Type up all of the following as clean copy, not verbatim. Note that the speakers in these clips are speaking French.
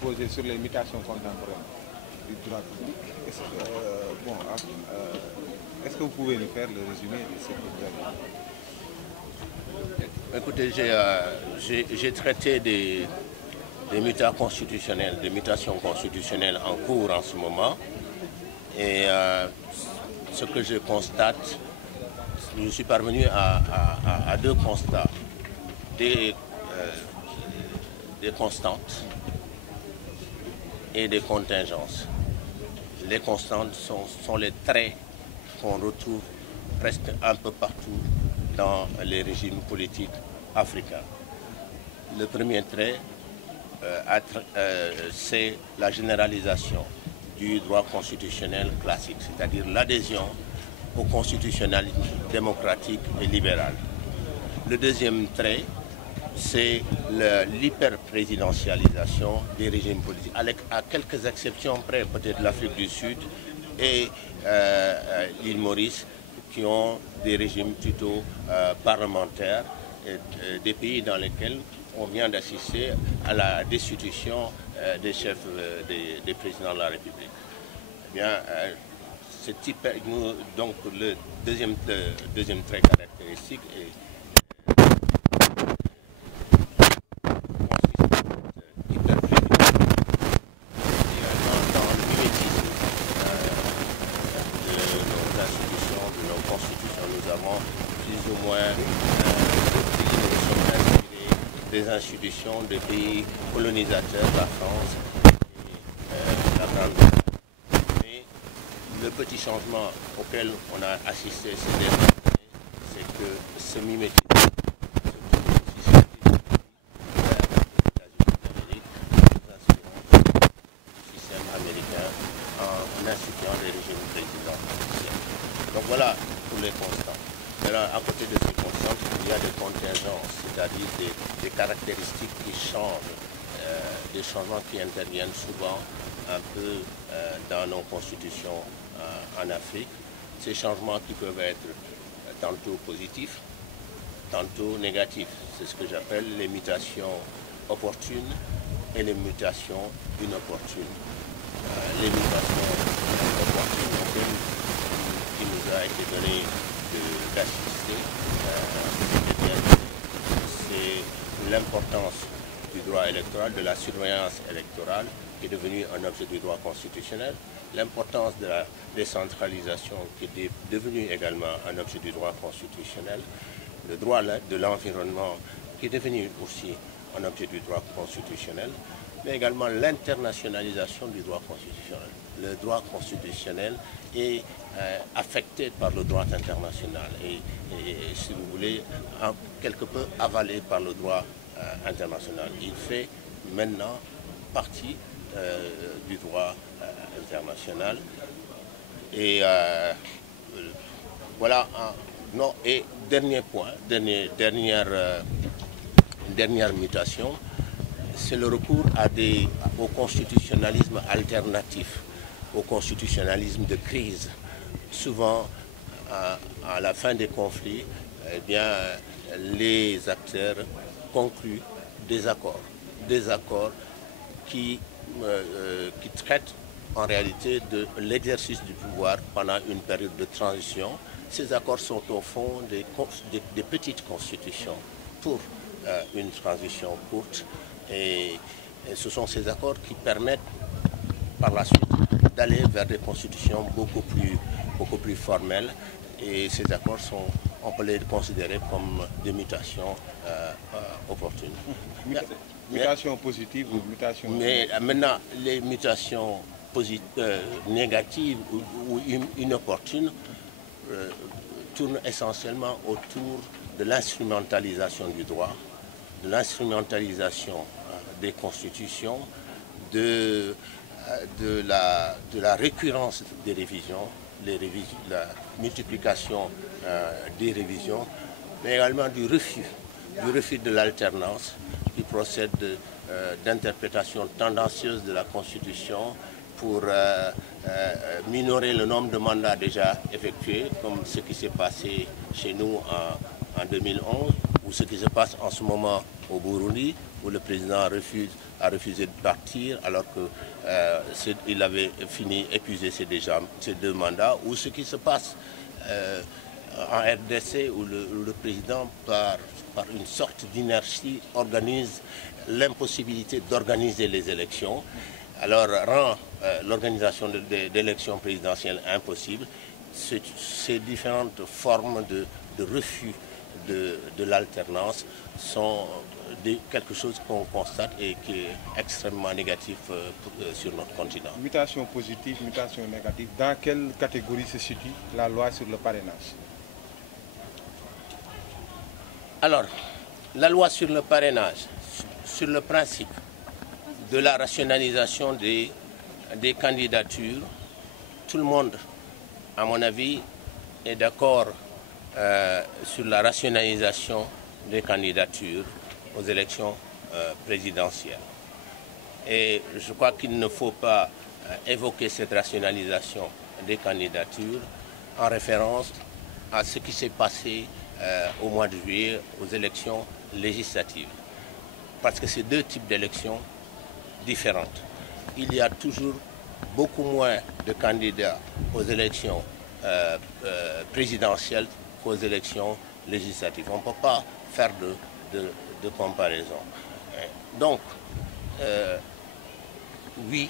posé sur les mutations contemporaines du droit public. Est-ce que vous pouvez nous faire le résumé de ce que vous avez dit? Écoutez, j'ai traité des mutations constitutionnelles en cours en ce moment. Et ce que je constate, je suis parvenu à deux constats. Des constantes et des contingences. Les constantes sont les traits qu'on retrouve presque un peu partout dans les régimes politiques africains. Le premier trait, c'est la généralisation du droit constitutionnel classique, c'est-à-dire l'adhésion au constitutionnalisme démocratique et libéral. Le deuxième trait, c'est l'hyper-présidentialisation des régimes politiques, à quelques exceptions près, peut-être l'Afrique du Sud et l'île Maurice, qui ont des régimes plutôt parlementaires, des pays dans lesquels on vient d'assister à la destitution des chefs, des présidents de la République. Eh bien, donc le deuxième trait caractéristique est des institutions des pays colonisateurs, la France et la Grande-Bretagne. Mais le petit changement auquel on a assisté ces dernières années, c'est que ce mimétisme système américain en instituant les régimes présidentiels. Donc voilà pour les constants. Alors, à côté de ces constantes, il y a des contingences, c'est-à-dire des caractéristiques qui changent, des changements qui interviennent souvent un peu dans nos constitutions en Afrique. Ces changements qui peuvent être tantôt positifs, tantôt négatifs. C'est ce que j'appelle les mutations opportunes et les mutations inopportunes. Les mutations opportunes qui nous a été donné d'assister, c'est l'importance du droit électoral, de la surveillance électorale, qui est devenue un objet du droit constitutionnel, l'importance de la décentralisation, qui est devenue également un objet du droit constitutionnel, le droit de l'environnement, qui est devenu aussi un objet du droit constitutionnel, mais également l'internationalisation du droit constitutionnel. Le droit constitutionnel est affecté par le droit international et si vous voulez, quelque peu avalé par le droit international. Il fait maintenant partie du droit international. Et voilà, non, et dernier point, dernière mutation, c'est le recours au constitutionnalisme alternatif, au constitutionnalisme de crise. Souvent, à la fin des conflits, eh bien, les acteurs concluent des accords qui traitent en réalité de l'exercice du pouvoir pendant une période de transition. Ces accords sont au fond des petites constitutions pour une transition courte. Et ce sont ces accords qui permettent par la suite d'aller vers des constitutions beaucoup plus formelles. Et ces accords on peut les considérer comme des mutations opportunes. Mutations positives ou mutations... Mais maintenant, les mutations négatives ou inopportunes tournent essentiellement autour de l'instrumentalisation du droit, de l'instrumentalisation des constitutions, de la récurrence des révisions, la multiplication des révisions, mais également du refus de l'alternance qui procède d'interprétations tendancieuses de la Constitution pour minorer le nombre de mandats déjà effectués, comme ce qui s'est passé chez nous en 2011, où ou ce qui se passe en ce moment au Burundi, où le président a refusé de partir alors qu'il avait épuisé ses 2 mandats, ou ce qui se passe en RDC, où le président, par une sorte d'inertie, organise l'impossibilité d'organiser les élections, alors rend l'organisation d'élections présidentielles impossible. Ces différentes formes de refus de l'alternance sont quelque chose qu'on constate et qui est extrêmement négatif sur notre continent. Mutation positive, mutation négative, dans quelle catégorie se situe la loi sur le parrainage? Alors, la loi sur le parrainage, sur le principe de la rationalisation des candidatures, tout le monde, à mon avis, est d'accord sur la rationalisation des candidatures aux élections présidentielles. Et je crois qu'il ne faut pas évoquer cette rationalisation des candidatures en référence à ce qui s'est passé au mois de juillet aux élections législatives. Parce que c'est 2 types d'élections différentes. Il y a toujours beaucoup moins de candidats aux élections présidentielles qu'aux élections législatives. On ne peut pas faire de comparaison. Donc, oui,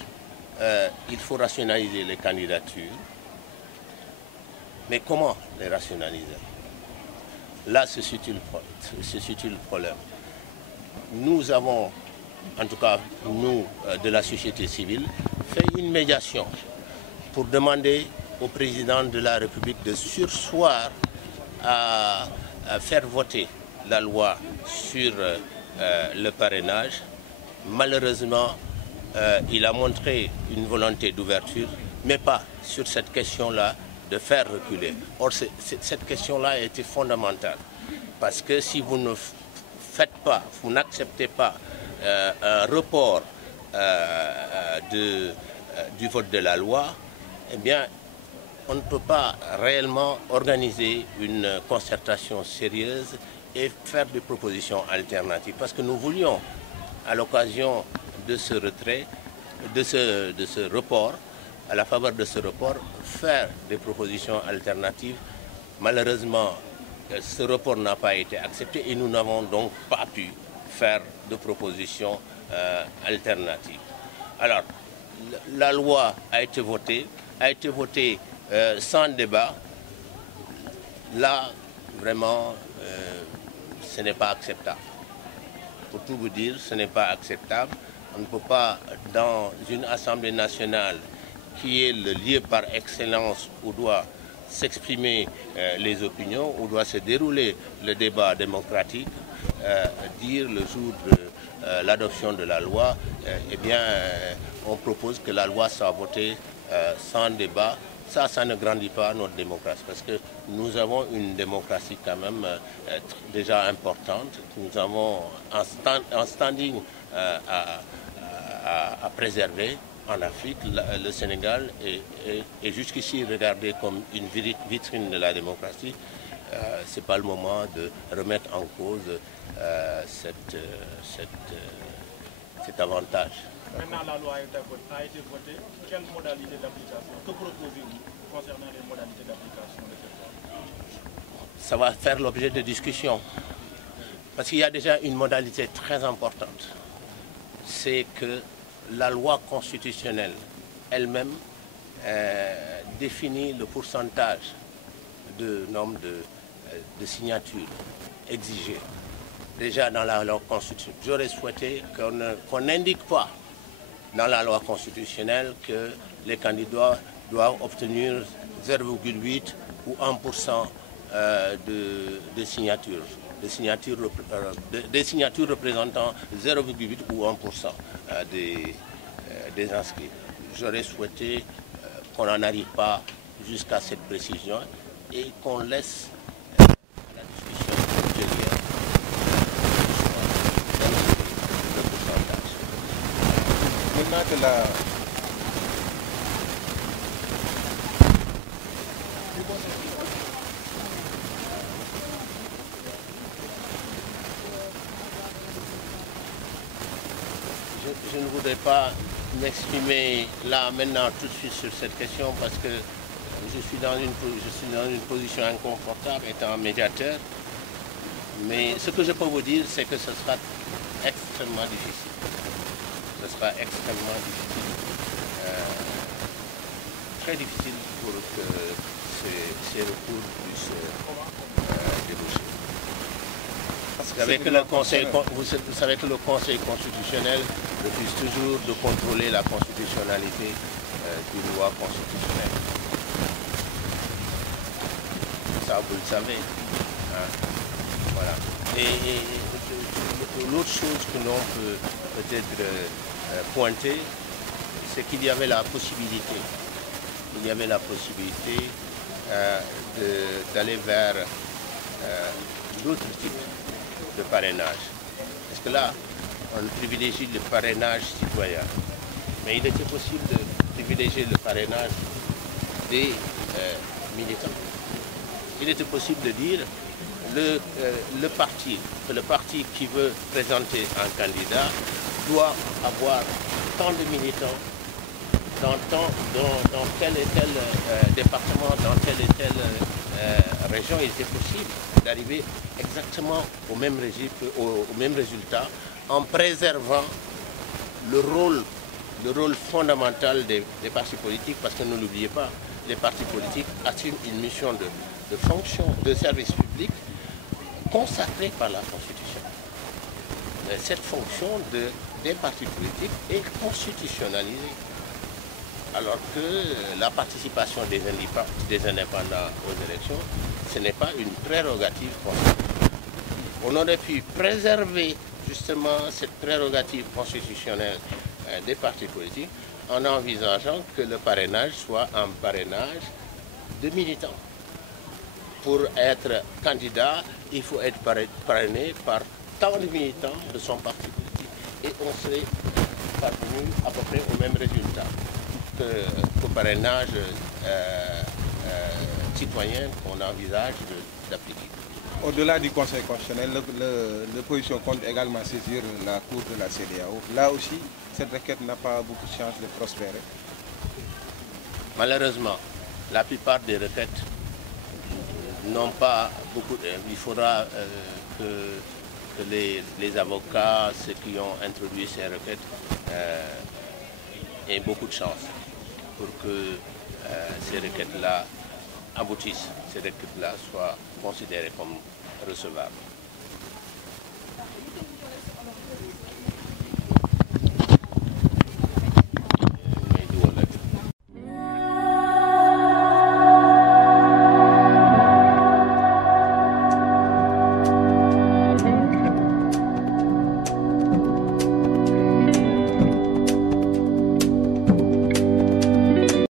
il faut rationaliser les candidatures, mais comment les rationaliser? Là se situe le problème. Nous avons, en tout cas nous de la société civile, fait une médiation pour demander au président de la République de surseoir à faire voter la loi sur le parrainage. Malheureusement, il a montré une volonté d'ouverture, mais pas sur cette question-là de faire reculer. Or, cette question-là a été fondamentale, parce que si vous ne faites pas, vous n'acceptez pas un report du vote de la loi, eh bien, on ne peut pas réellement organiser une concertation sérieuse et faire des propositions alternatives. Parce que nous voulions, à l'occasion de ce retrait, de ce report, à la faveur de ce report, faire des propositions alternatives. Malheureusement, ce report n'a pas été accepté et nous n'avons donc pas pu faire de propositions alternatives. Alors, la loi a été votée sans débat. Là, vraiment, ce n'est pas acceptable. Pour tout vous dire, ce n'est pas acceptable. On ne peut pas, dans une Assemblée nationale qui est le lieu par excellence où doit s'exprimer les opinions, où doit se dérouler le débat démocratique, dire le jour de l'adoption de la loi, eh bien, on propose que la loi soit votée sans débat. Ça ne grandit pas notre démocratie, parce que nous avons une démocratie quand même déjà importante. Nous avons un standing à préserver en Afrique. Le Sénégal est jusqu'ici regardé comme une vitrine de la démocratie. Ce n'est pas le moment de remettre en cause cet avantage. Maintenant, la loi a été votée. Quelle modalité d'application? Que proposez-vous concernant les modalités d'application de cette loi? Ça va faire l'objet de discussions. Parce qu'il y a déjà une modalité très importante. C'est que la loi constitutionnelle elle-même définit le pourcentage de nombre de signatures exigées. Déjà dans la loi constitutionnelle, j'aurais souhaité qu'on n'indique pas dans la loi constitutionnelle que les candidats doivent obtenir 0,8 ou 1% de signatures. Des signatures représentant 0,8 ou 1% des inscrits. J'aurais souhaité qu'on n'en arrive pas jusqu'à cette précision et qu'on laisse la discussion ultérieure le pourcentage. Maintenant que la... voudrais pas m'exprimer là, maintenant, tout de suite sur cette question parce que je suis dans une position inconfortable étant médiateur. Mais ce que je peux vous dire, c'est que ce sera extrêmement difficile. Ce sera extrêmement difficile. Très difficile pour que ces recours puissent déboucher. Vous savez que le Conseil constitutionnel refuse toujours de contrôler la constitutionnalité d'une loi constitutionnelle. Ça, vous le savez. Hein? Voilà. Et l'autre chose que l'on peut peut-être pointer, c'est qu'il y avait la possibilité. Il y avait la possibilité d'aller vers d'autres types de parrainage. Parce que là, on privilégie le parrainage citoyen. Mais il était possible de privilégier le parrainage des militants. Il était possible de dire le parti qui veut présenter un candidat doit avoir tant de militants dans tel et tel département, dans telle et telle région. Il était possible d'arriver exactement au même résultat en préservant le rôle fondamental des partis politiques, parce que ne l'oubliez pas, les partis politiques assument une mission de fonction, de service public consacrée par la Constitution. Cette fonction des partis politiques est constitutionnalisée, alors que la participation des indépendants aux élections, ce n'est pas une prérogative constitutionnelle. On aurait pu préserver justement cette prérogative constitutionnelle des partis politiques en envisageant que le parrainage soit un parrainage de militants. Pour être candidat, il faut être parrainé par tant de militants de son parti politique. Et on serait parvenu à peu près au même résultat qu'au parrainage citoyen qu'on envisage d'appliquer. Au-delà du Conseil constitutionnel, l'opposition compte également saisir la Cour de la CEDEAO. Là aussi, cette requête n'a pas beaucoup de chances de prospérer. Malheureusement, la plupart des requêtes n'ont pas beaucoup. Il faudra que les avocats, ceux qui ont introduit ces requêtes, aient beaucoup de chance pour que ces requêtes-là aboutissent, ces requêtes-là soient considérées comme recevables.